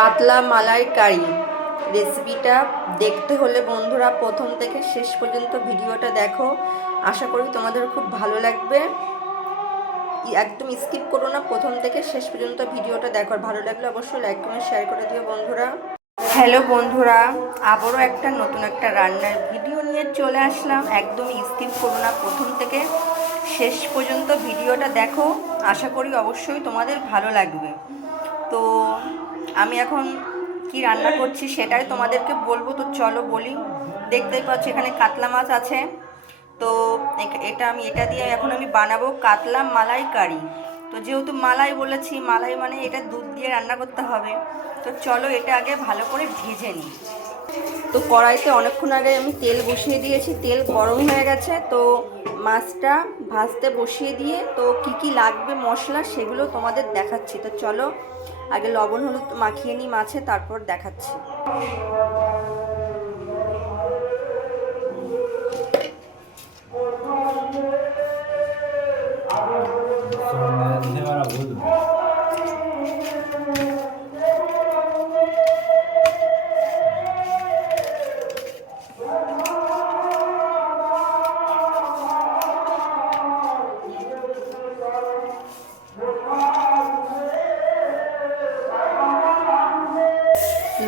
কাতলা মালাই কারি রেসিপিটা দেখতে হলে বন্ধুরা প্রথম থেকে শেষ পর্যন্ত ভিডিওটা দেখো। আশা করি তোমাদের খুব ভালো লাগবে। একদম স্কিপ করো না, প্রথম থেকে শেষ পর্যন্ত ভিডিওটা দেখো। ভালো লাগলে অবশ্যই লাইক কমেন্ট শেয়ার করে দিও বন্ধুরা। হ্যালো বন্ধুরা, আবারও একটা নতুন একটা রান্নার ভিডিও নিয়ে চলে আসলাম। একদম স্কিপ করো না, প্রথম থেকে শেষ পর্যন্ত ভিডিওটা দেখো। আশা করি অবশ্যই তোমাদের ভালো লাগবে। তো এখন কি রান্না করছি সেটাই তোমাদেরকে বলব। তো চলো বলি। দেখতেই পাচ্ছি এখানে কাতলা মাছ আছে। তো এটা আমি, এটা দিয়ে এখন আমি বানাবো কাতলা মালাই কারি তো যেহেতু মালাই বলেছি, মালাই মানে এটা দুধ দিয়ে রান্না করতে হবে। তো চলো এটা আগে ভালো করে ভেজে নিই। তো কড়াইতে অনেকক্ষণ আগে আমি তেল বসিয়ে দিয়েছি, তেল গরম হয়ে গেছে, তো মাছটা ভাজতে বসিয়ে দিয়ে তো কি কি লাগবে মশলা সেগুলো তোমাদের দেখাচ্ছি। তো চলো আগে লবণ, হলুদ মাখিয়ে নিই মাছে, তারপর দেখাচ্ছি।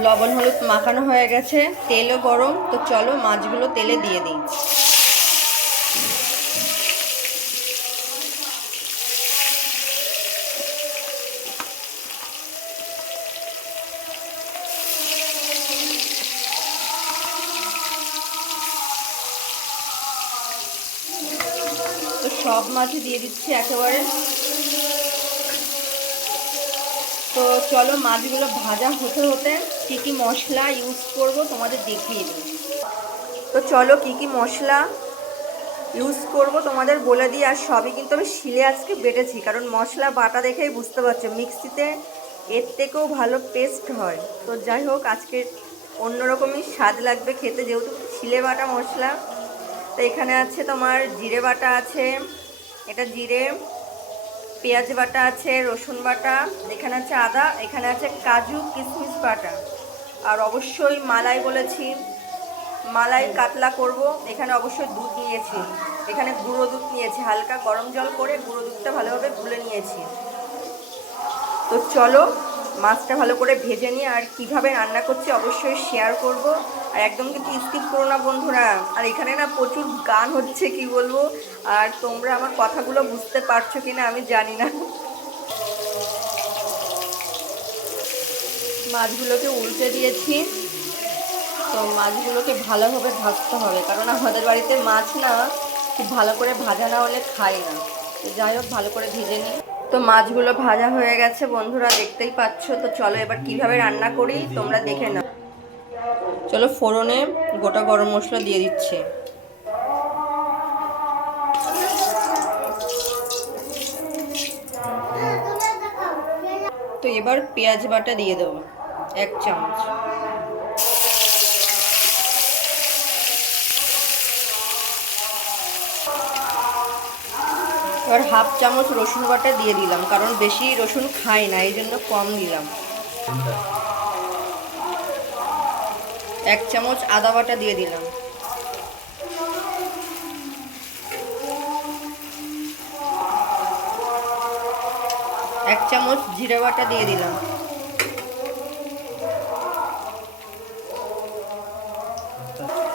লবণ, হলুদ মাখানো হয়ে গেছে, তেলও গরম, তো চলো মাছগুলো তেলে দিয়ে দিই। তো সব মাছই দিয়ে দিচ্ছি একেবারে। তো চলো মাছগুলো ভাজা হতে হতে কী কী মশলা ইউজ করব তোমাদের দেখিয়ে দিই। তো চলো কী কী মশলা ইউজ করব তোমাদের বলে দিই, আর সবই কিন্তু আমি শিলে আজকে বেটেছি, কারণ মশলা বাটা দেখেই বুঝতে পারছ, মিক্সিতে এর থেকেও ভালো পেস্ট হয়। তো যাই হোক, আজকে অন্যরকমই স্বাদ লাগবে খেতে, যেহেতু শিলে বাটা মশলা। তো এখানে আছে তোমার জিরে বাটা আছে, এটা জিরে, পেঁয়াজ বাটা আছে, রসুন বাটা, এখানে আছে আদা, এখানে আছে কাজু কিশমিশ বাটা। আর অবশ্যই মালাই বলেছি। মালাই কাতলা করব। এখানে অবশ্যই দুধ নিয়েছি। এখানে গুঁড়ো দুধ নিয়েছি। হালকা গরম জল করে গুঁড়ো দুধটা ভালোভাবে গুলে নিয়েছি। তো চলো, মাছটা ভালো করে ভেজে নিয়ে আর কীভাবে রান্না করছি অবশ্যই শেয়ার করব। আর একদম কিন্তু স্কিপ করো না বন্ধুরা। আর এখানে না প্রচুর গান হচ্ছে, কি বলব? আর তোমরা আমার কথাগুলো বুঝতে পারছ কি না আমি জানি না। মাছগুলোকে উল্টে দিয়েছি। তো মাছগুলোকে ভালোভাবে ভাজতে হবে, কারণ আমাদের বাড়িতে মাছ না খুব ভালো করে ভাজা না হলে খাই না। তো যাই হোক, ভালো করে ভেজে নিই। তো মাছগুলো ভাজা হয়ে গেছে বন্ধুরা, দেখতেই পাচ্ছ। তো চলো এবার কীভাবে রান্না করি, তোমরা দেখে নাও। চলো ফোড়নে গোটা গরম মশলা দিয়ে দিচ্ছে। তো এবার পেঁয়াজ বাটা দিয়ে দেবো। এক চামচ। এবার হাফ চামচ রসুন বাটা দিয়ে দিলাম কারণ বেশি রসুন খাই না এই জন্য কম দিলাম। এক চামচ আদা বাটা দিয়ে দিলাম। এক চামচ জিরে বাটা দিয়ে দিলাম।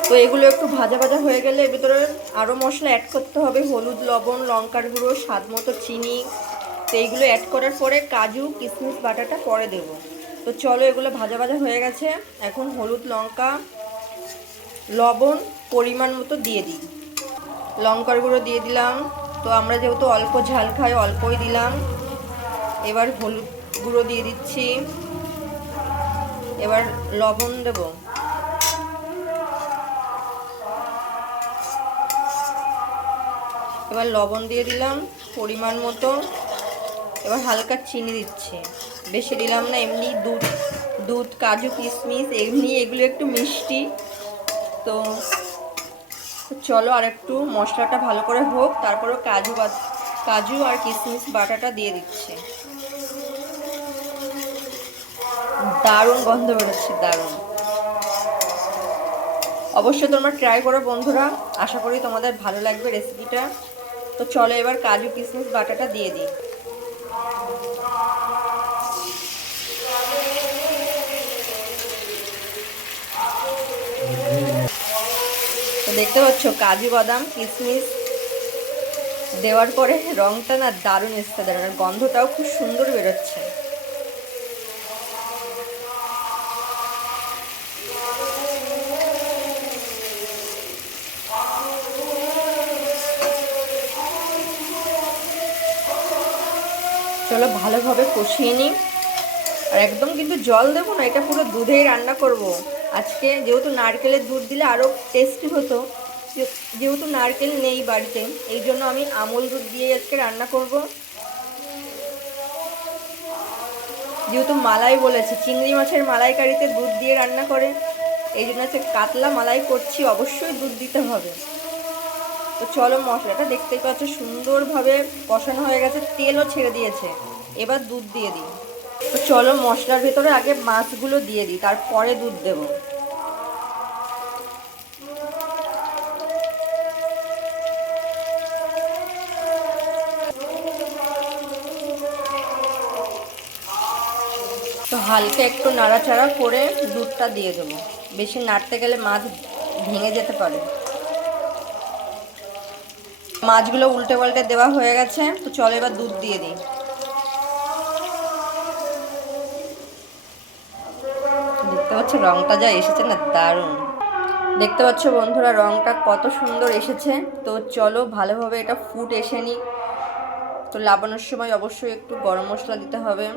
তো এগুলো একটু ভাজা ভাজা হয়ে গেলে এর ভিতরে আরও মশলা অ্যাড করতে হবে। হলুদ, লবণ, লঙ্কার গুঁড়ো, স্বাদ মতো চিনি। তো এইগুলো অ্যাড করার পরে কাজু কিশমিশ বাটাটা পরে দেবো। তো চলো এগুলো ভাজা ভাজা হয়ে গেছে। এখন হলুদ, লঙ্কা, লবণ পরিমাণ মতো দিয়ে দিই। লঙ্কার গুঁড়ো দিয়ে দিলাম। তো আমরা যেহেতু অল্প ঝাল খাই, অল্পই দিলাম। এবার হলুদ গুঁড়ো দিয়ে দিচ্ছি। এবার লবণ দেবো। এবার লবণ দিয়ে দিলাম পরিমাণ মতো। এবার হালকা চিনি দিচ্ছি। বেশি দিলাম না, এমনি দুধ দুধ, কাজু, কিশমিশ, এমনি এগুলো একটু মিষ্টি। তো চলো আর একটু মশলাটা ভালো করে হোক তারপরেও কাজু কাজু আর কিশমিশ বাটাটা দিয়ে দিচ্ছে। দারুণ গন্ধ বেরোচ্ছে, দারুণ। অবশ্যই তোমরা ট্রাই করো বন্ধুরা, আশা করি তোমাদের ভালো লাগবে রেসিপিটা তো চলো এবার কাজু কিশমিশ বাটাটা দিয়ে দিই। দেখতে পাচ্ছ, কাজু বাদাম কিশমিশ দেওয়ার পরে রংটা না দারুণ এসছে দারুণ আর গন্ধটাও খুব সুন্দর বেরোচ্ছে। চলো ভালোভাবে কষিয়ে নিই। আর একদম কিন্তু জল দেবো না, এটা পুরো দুধেই রান্না করব। আজকে যেহেতু নারকেলের দুধ দিলে আরও টেস্টি হতো যেহেতু নারকেল নেই বাড়িতে, এই জন্য আমি আমুল দুধ দিয়ে আজকে রান্না করব। যেহেতু মালাই বলেছে, চিংড়ি মাছের মালাইকারিতে দুধ দিয়ে রান্না করে, এই জন্য হচ্ছে কাতলা মালাই করছি, অবশ্যই দুধ দিতে হবে। তো চলো মশলাটা দেখতেই পাচ্ছ, সুন্দরভাবে কষানো হয়ে গেছে, তেলও ছেড়ে দিয়েছে। এবার দুধ দিয়ে দিই। তো চলো মশলার ভেতরে আগে মাছগুলো দিয়ে দিই, তারপরে দুধ দেবো। তো হালকা একটু নাড়াচাড়া করে দুধটা দিয়ে দেবো। বেশি নাড়তে গেলে মাছ ভেঙে যেতে পারে। মাছগুলো উল্টে পাল্টে দেওয়া হয়ে গেছে। তো চলো এবার দুধ দিয়ে দিই। দেখতে পাচ্ছ রংটা যা এসেছে না দারুণ। দেখতে পাচ্ছ বন্ধুরা, রংটা কত সুন্দর এসেছে। তো চলো ভালোভাবে এটা ফুট এসে নিই। তো লাবানোর সময় অবশ্যই একটু গরম মশলা দিতে হবে।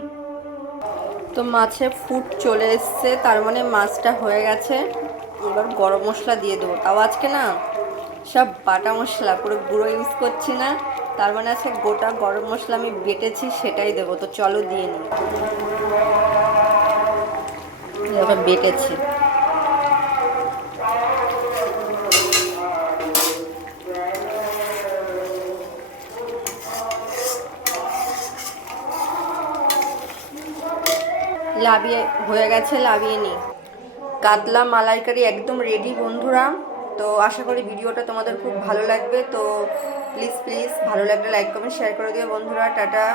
তো মাছে ফুট চলে এসছে, তার মানে মাছটা হয়ে গেছে। এবার গরম মশলা দিয়ে দেবো। তাও আজকে না সব বাটা মশলা, পুরো গুঁড়ো ইউজ করছি না। তার মানে আজকে গোটা গরম মশলা আমি বেটেছি, সেটাই দেবো। তো চলো দিয়ে নিই। বেটেছি। লাভিয়ে, হয়ে গেছে, লাভিয়ে নিই। কাতলা মালাইকারি একদম রেডি বন্ধুরা। তো আশা করি ভিডিওটা তোমাদের খুব ভালো লাগবে। তো প্লিজ প্লিজ ভালো লাগলে লাইক কমেন্ট শেয়ার করে দিও। বন্ধুরা, টাটা।